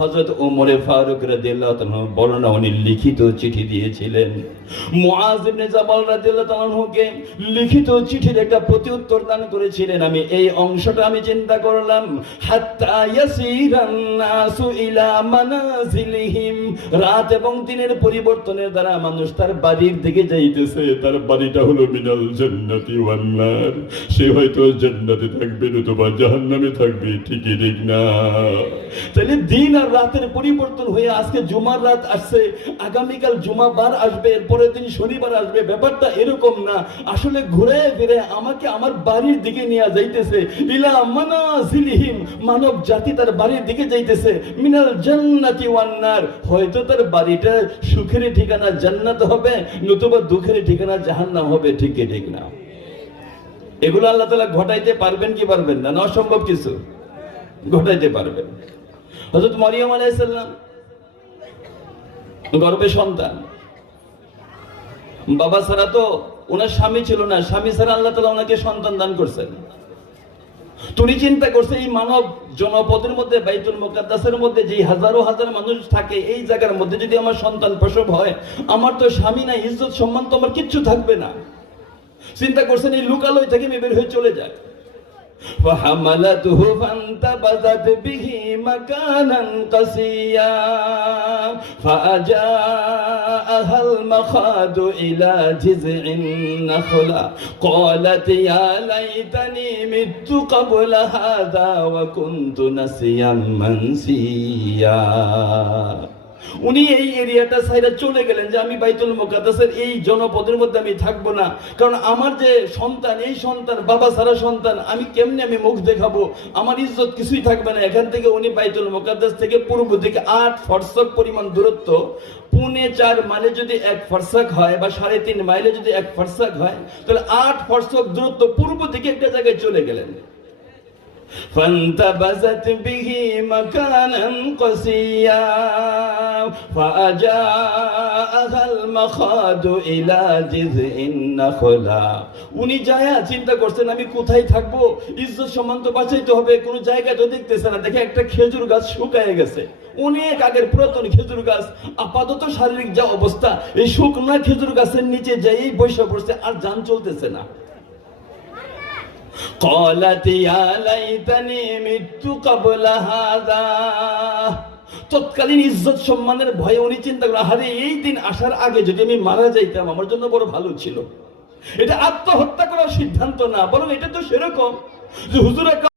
হযরত ওমর ফারুক রাদিয়াল্লাহু তাআলা বর্ণনা উনি লিখিত চিঠি দিয়েছিলেন মুআজ ইবনে জাবাল রাদিয়াল্লাহু তাআলাকে লিখিত চিঠির একটা প্রত্যুত্তর দান করেছিলেন। আমি এই অংশটা আমি চিন্তা করলাম, হাত্তা ইয়াসিরান নাসু ইলা মানাজিলিহিম, রাত এবং দিনের পরিবর্তনের দ্বারা মানুষ তার বাড়ির দিকে যাইতেছে। তার বাড়িটা হলো মিনাল জান্নাতি ওয়ান নার, সে হয়তো জান্নাতে থাকবে নতুবা জাহান্নামে থাকবে। ঠিকই ঠিক না? তাহলে দিন আর রাতের পরিবর্তন হয়ে আজকে জুমার রাত আসছে, আগামীকাল জুমাবার আসবে, এরপরের দিন শনিবার আসবে। ব্যাপারটা এরকম না, আসলে ঘুরে ফিরে আমাকে আমার বাড়ির দিকে নিয়ে যাইতেছে। ইলা মানাজিলিহিম, মানব জাতি তার বাড়ির দিকে যাইতেছে। মিনাল জান্নাতি ওয়ান নার, হয়তো তার বাড়িটা সুখের ঠিকানা জান্নাত হবে, নতুবা দুঃখের ঠিকানা জাহান্নাম হবে। ঠিক কি ঠিক না? এগুলো আল্লাহ তাআলা ঘটাইতে পারবেন কি পারবেন না? অসম্ভব কিছু ঘটাইতে পারবেন। হযরত মারিয়াম আলাইহিস সালাম গর্ভে সন্তান, বাবা ছাড়া তো ওনার স্বামী ছিল না, স্বামী ছাড়া আল্লাহ তাআলা ওনাকে সন্তান দান করছেন। তুমি চিন্তা করছে এই মানব জনপদের মধ্যে বাইতুল মুকাদ্দাসের মধ্যে যে হাজারো হাজার মানুষ থাকে, এই জায়গার মধ্যে যদি আমার সন্তান প্রসব হয়, আমার তো স্বামী নাই, ইজ্জত সম্মান তো আমার কিচ্ছু থাকবে না। চিন্তা করছেন এই লোকালয় থেকে বের হয়ে চলে যায়। فحملته فانتبذت به مكانا قصيا فأجاءها المخاض إلى جذع النخلة قالت يا ليتني مت قبل هذا وكنت نسيا منسيا। উনি এই এরিয়াটা ছাইরা চলে গেলেন যে আমি বাইতুল মুকাদ্দাসের এই জনপদের মধ্যে আমি থাকবো না, কারণ আমার যে সন্তান, এই সন্তান বাবা ছাড়া সন্তান, আমি কেমনে আমি মুখ দেখাবো, আমার ইজ্জত কিছুই থাকবে না। এখান থেকে উনি বাইতুল মুকাদ্দাস থেকে পূর্ব দিকে 8 ফরসক পরিমাণ দূরত্ব, 4.5 মাইলে যদি 1 ফরসক হয় বা 3.5 মাইলে যদি 1 ফরসক হয়, তাহলে 8 ফরসক দূরত্ব পূর্ব দিকে একটা জায়গায় চলে গেলেন। فانتبذت به مكانا قصيا فأجاءها المخاض إلى جذع النخلة। উনি যায় চিন্তা করছেন আমি কোথায় থাকবো, ইজ্জত সম্মান তো বাঁচাইতে হবে, কোনো জায়গা তো দেখতেছে না। দেখে একটা খেজুর গাছ শুকায় গেছে, অনেক আগের পুরাতন খেজুর গাছ, আপাতত শারীরিক যা অবস্থা, এই শুকনা খেজুর গাছের নিচে যাই বসে পড়ছে, আর যান চলতেছে না। قالت يا ليتني مت قبل هذا। তৎকালীন ইজ্জত সম্মানের ভয়ে উনি চিন্তা করলেন, আরে এই দিন আসার আগে যদি আমি মারা যাইতাম আমার জন্য বড় ভালো ছিল। এটা আত্মহত্যা করার সিদ্ধান্ত না, বরং এটা তো সেরকম যে হুজুর